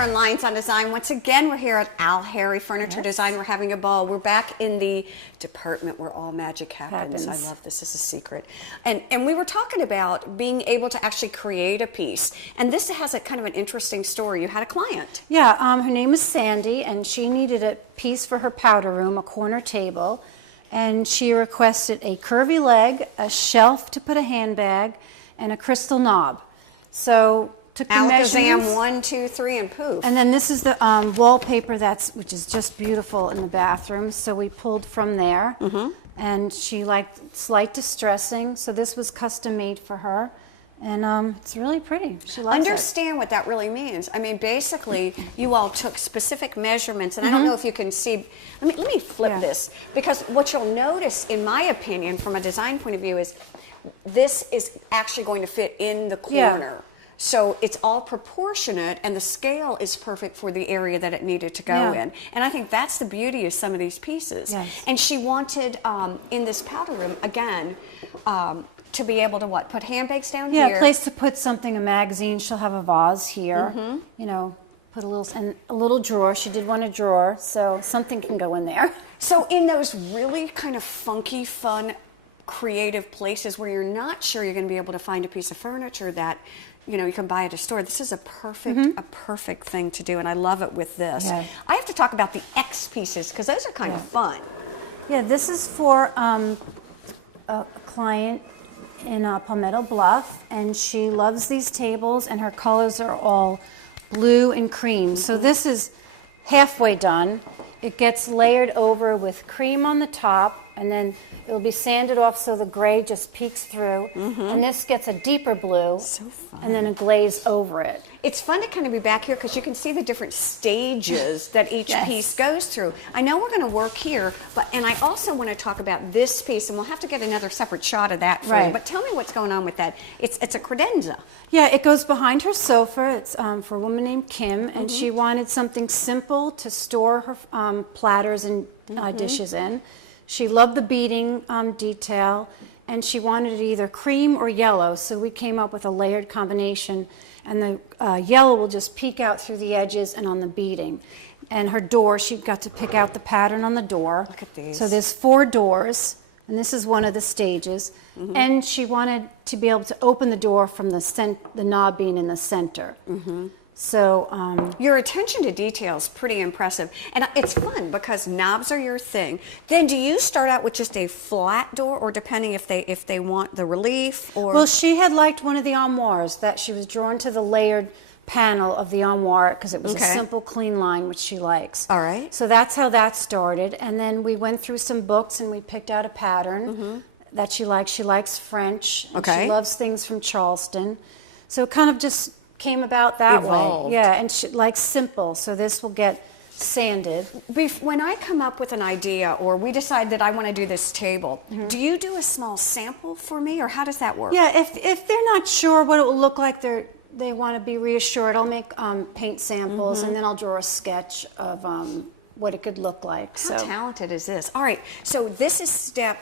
here on Lynes on Design. Once again, we're here at Al Harry Furniture Design. We're having a ball. We're back in the department where all magic happens. I love this. This is a secret. And we were talking about being able to actually create a piece. And this has a kind of an interesting story. You had a client. Yeah, her name is Sandy, and she needed a piece for her powder room, a corner table. And she requested a curvy leg, a shelf to put a handbag, and a crystal knob. So took the measurements. Alakazam 1, 2, 3, and poof. And then this is the wallpaper which is just beautiful in the bathroom. So we pulled from there. And she liked slight distressing, so this was custom made for her. And it's really pretty. She loves Understand what that really means. I mean, basically, you all took specific measurements, and I don't know if you can see. Let me flip this, because what you'll notice, in my opinion, from a design point of view, is this is actually going to fit in the corner. So it's all proportionate, and the scale is perfect for the area that it needed to go in. And I think that's the beauty of some of these pieces. And she wanted, in this powder room, again, to be able to what? Put handbags down here? Yeah, a place to put something, a magazine. She'll have a vase here. You know, put a little drawer. She did want a drawer, so something can go in there. So in those really kind of funky, fun, creative places where you're not sure you're going to be able to find a piece of furniture that you can buy at a store, this is a perfect thing to do, and I love it with this. I have to talk about the X pieces, because those are kind of fun. Yeah, this is for a client in Palmetto Bluff, and she loves these tables, and her colors are all blue and cream. So this is halfway done. It gets layered over with cream on the top, and then it'll be sanded off so the gray just peeks through. And this gets a deeper blue, and then a glaze over it. It's fun to kind of be back here because you can see the different stages that each piece goes through. I know we're going to work here, and I also want to talk about this piece, and we'll have to get another separate shot of that for you. But tell me what's going on with that. It's a credenza. Yeah, it goes behind her sofa. It's for a woman named Kim, and she wanted something simple to store her platters and dishes in. She loved the beading detail, and she wanted it either cream or yellow, so we came up with a layered combination, and the yellow will just peek out through the edges and on the beading. And her door, she got to pick out the pattern on the door. Look at these. So there's 4 doors, and this is one of the stages. And she wanted to be able to open the door from the knob being in the center. So your attention to detail is pretty impressive, and it's fun because knobs are your thing. Then do you start out with just a flat door, or depending if they want the relief? Or well, she had liked one of the armoires, that she was drawn to the layered panel of the armoire because it was a simple, clean line, which she likes. All right. So that's how that started, and then we went through some books and we picked out a pattern that she likes. She likes French. And she loves things from Charleston, so it kind of just came about that way. Yeah, and she likes simple, so this will get sanded. When I come up with an idea, or we decide that I want to do this table, do you do a small sample for me, or how does that work? Yeah, if they're not sure what it will look like, they want to be reassured, I'll make paint samples, and then I'll draw a sketch of what it could look like. How talented is this? All right, so this is step...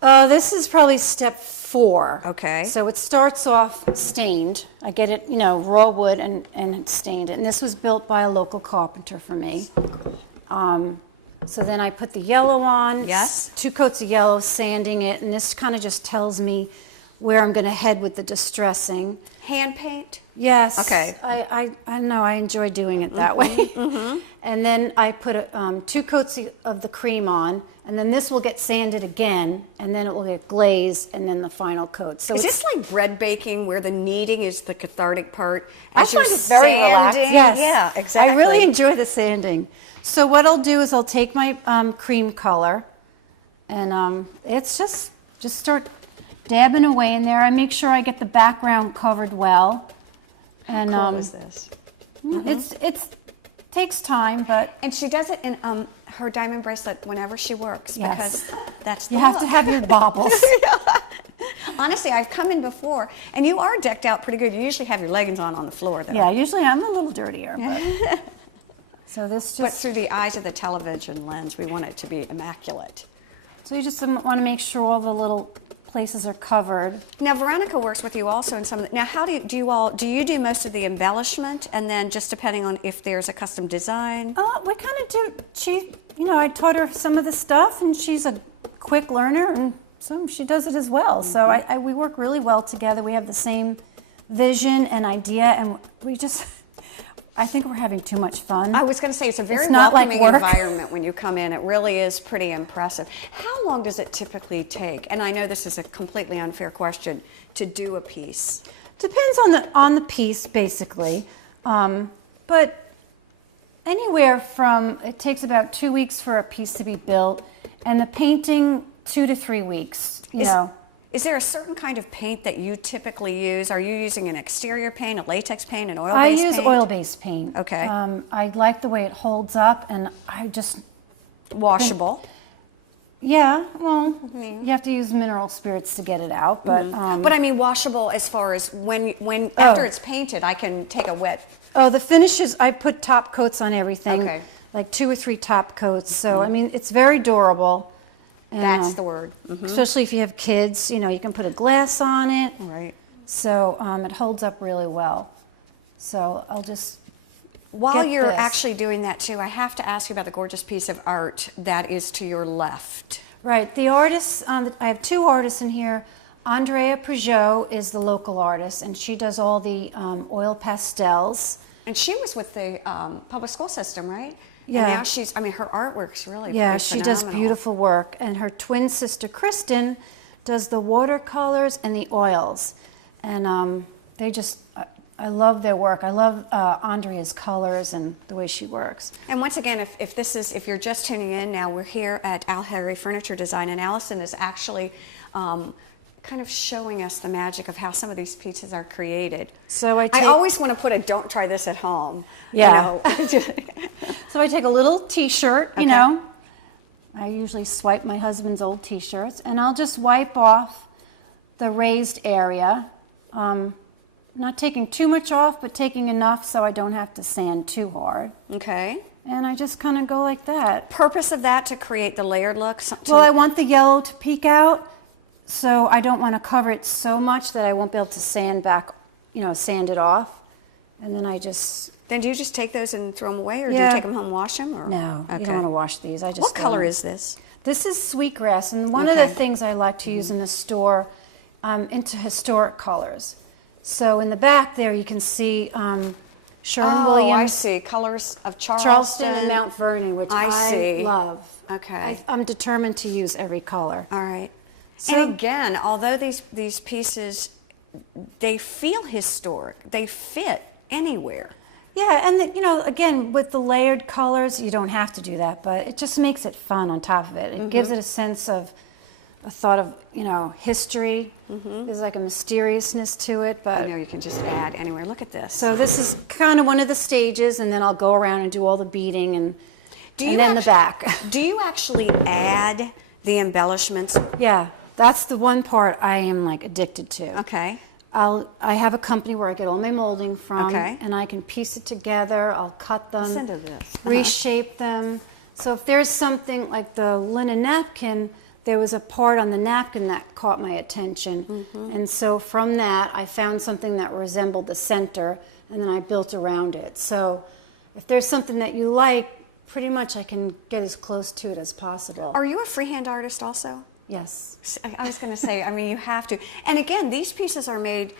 this is probably step 4. Okay. So it starts off stained. I get it, raw wood and stained it. And this was built by a local carpenter for me. So then I put the yellow on. 2 coats of yellow, sanding it. And this kind of just tells me where I'm going to head with the distressing. Hand paint? Yes. Okay. I know. I enjoy doing it that way. And then I put 2 coats of the cream on, and then this will get sanded again, and then it will get glazed, and then the final coat. So is this like bread baking, where the kneading is the cathartic part? I find it very relaxing. Yes. Yeah, exactly. I really enjoy the sanding. So what I'll do is I'll take my cream color, and it's just start dabbing away in there. I make sure I get the background covered well. And how cool is this? It takes time, but and she does it in her diamond bracelet whenever she works, because that's the you have to have your baubles. Honestly, I've come in before, and you are decked out pretty good. You usually have your leggings on the floor, though. Yeah, usually I'm a little dirtier, but so this just. But through the eyes of the television lens, we want it to be immaculate. So you just want to make sure all the little places are covered. Now Veronica works with you also in some of the, now how do you do most of the embellishment, and then just depending on if there's a custom design? We kind of do, I taught her some of the stuff, and she's a quick learner, and so she does it as well. So we work really well together. We have the same vision and idea, and I think we're having too much fun. I was going to say, it's a very not like welcoming work. environment when you come in. It really is pretty impressive. How long does it typically take? And I know this is a completely unfair question, to do a piece. Depends on the piece, basically. But anywhere from, it takes about 2 weeks for a piece to be built, and the painting 2 to 3 weeks, you know. Is there a certain kind of paint that you typically use? Are you using an exterior paint, a latex paint, an oil-based paint? I use oil-based paint. Okay. I like the way it holds up, and I just... Washable. Yeah, well, you have to use mineral spirits to get it out, but... But I mean washable as far as when after it's painted, I can take a wet... Oh, the finishes, I put top coats on everything. Okay. Like 2 or 3 top coats, so I mean, it's very durable. That's the word. Especially if you have kids, you can put a glass on it. Right. So it holds up really well. So I'll just While you're this. actually doing that too, I have to ask you about the gorgeous piece of art that is to your left. Right. The artists, I have 2 artists in here. Andrea Peugeot is the local artist, and she does all the oil pastels. And she was with the public school system, right? Yeah. And now she's, I mean, her artwork's really Yeah, pretty she does phenomenal. beautiful work. And her twin sister, Kristen, does the watercolors and the oils. And they just, I love their work. I love Andrea's colors and the way she works. And once again, if you're just tuning in now, we're here at Al Harry Furniture Design, and Allison is actually kind of showing us the magic of how some of these pieces are created. So I always want to put a "don't try this at home." Yeah. You know? So I take a little T-shirt, I usually swipe my husband's old T-shirts, and I'll just wipe off the raised area. Not taking too much off, but taking enough so I don't have to sand too hard. Okay. And I just kind of go like that. Purpose of that to create the layered look? Well, I want the yellow to peek out, so I don't want to cover it so much that I won't be able to sand it off. And then Then do you just take those and throw them away, or do Yeah. you take them home and wash them? Or? No, Okay. you don't want to wash these. What color is this? This is sweetgrass, and one of the Okay. things I like to use in the store, into historic colors. So in the back there, you can see Sherwin-Williams. I see. Colors of Charleston and Mount Vernon, which I see. love. Okay. I'm determined to use every color. All right. So- And again, although these pieces, they feel historic, they fit anywhere. Yeah, and again, with the layered colors, you don't have to do that, but it just makes it fun on top of it. It gives it a sense of, a thought of, history. There's like a mysteriousness to it, but... I know you can just add anywhere. Look at this. So this is kind of one of the stages, and then I'll go around and do all the beading, and then the back. Do you actually add the embellishments? Yeah, that's the one part I am like addicted to. Okay. I have a company where I get all my molding from, Okay. and I can piece it together. I'll cut them, Listen to this. reshape them. So if there's something like the linen napkin, there was a part on the napkin that caught my attention, and so from that I found something that resembled the center, and then I built around it. So if there's something that you like, pretty much I can get as close to it as possible. Are you a freehand artist also? Yes. I was going to say, I mean, you have to. And again, these pieces are made,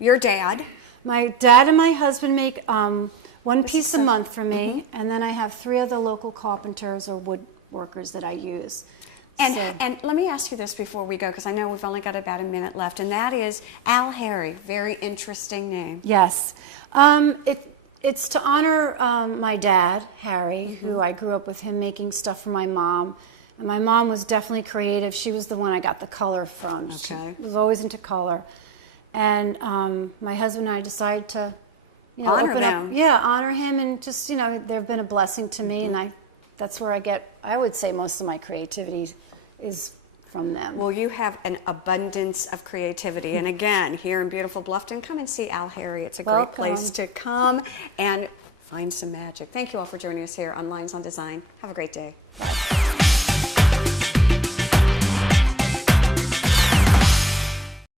your dad. My dad and my husband make one piece a month for me, and then I have 3 other local carpenters or woodworkers that I use. And let me ask you this before we go, because I know we've only got about a minute left, and that is Al Harry. Very interesting name. Yes. It's to honor my dad, Harry, who I grew up with him making stuff for my mom. And my mom was definitely creative. She was the one I got the color from. Okay. She was always into color. And my husband and I decided to honor open them. up. Yeah, honor him, and just, they've been a blessing to me, and that's where I would say most of my creativity is from them. Well, you have an abundance of creativity. And again, here in beautiful Bluffton, come and see Al Harry. It's a great place to come and find some magic. Thank you all for joining us here on Lynes on Design. Have a great day. Bye.